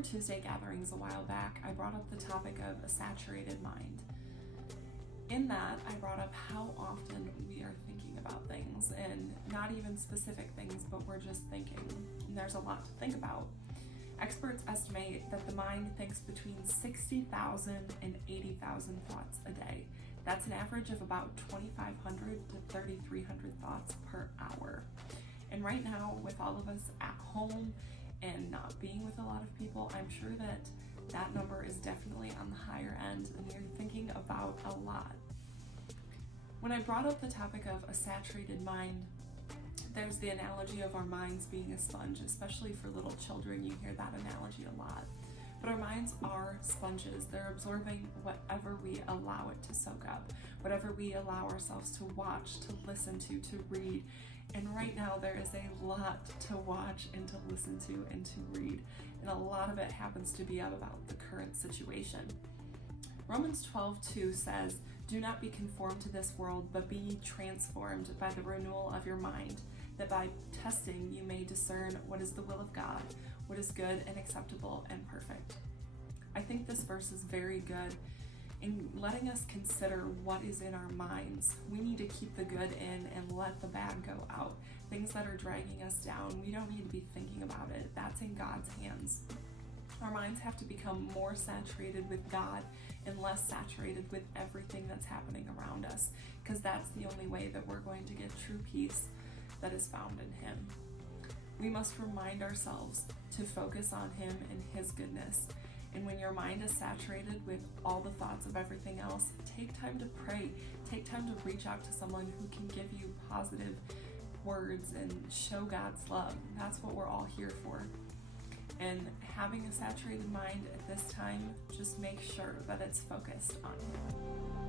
our Tuesday gatherings a while back, I brought up the topic of a saturated mind. In that, I brought up how often we are thinking about things, and not even specific things, but we're just thinking. And there's a lot to think about. Experts estimate that the mind thinks between 60,000 and 80,000 thoughts a day. That's an average of about 2,500 to 3,300 thoughts per hour. And right now, with all of us at home and not being with a lot of people, I'm sure that that number is definitely on the higher end, and you're thinking about a lot. When I brought up the topic of a saturated mind, there's the analogy of our minds being a sponge, especially for little children. You hear that analogy a lot. But our minds are sponges. They're absorbing whatever we allow it to soak up, whatever we allow ourselves to watch, to listen to read. And right now there is a lot to watch and to listen to and to read. And a lot of it happens to be about the current situation. Romans 12:2 says, "Do not be conformed to this world, but be ye transformed by the renewal of your mind, that by testing you may discern what is the will of God, what is good and acceptable and perfect." I think this verse is very good in letting us consider what is in our minds. We need to keep the good in and let the bad go out. Things that are dragging us down, we don't need to be thinking about it. That's in God's hands. Our minds have to become more saturated with God and less saturated with everything that's happening around us, because that's the only way that we're going to get true peace that is found in Him. We must remind ourselves to focus on Him and His goodness. And when your mind is saturated with all the thoughts of everything else, take time to pray. Take time to reach out to someone who can give you positive words and show God's love. That's what we're all here for. And having a saturated mind at this time, just make sure that it's focused on Him.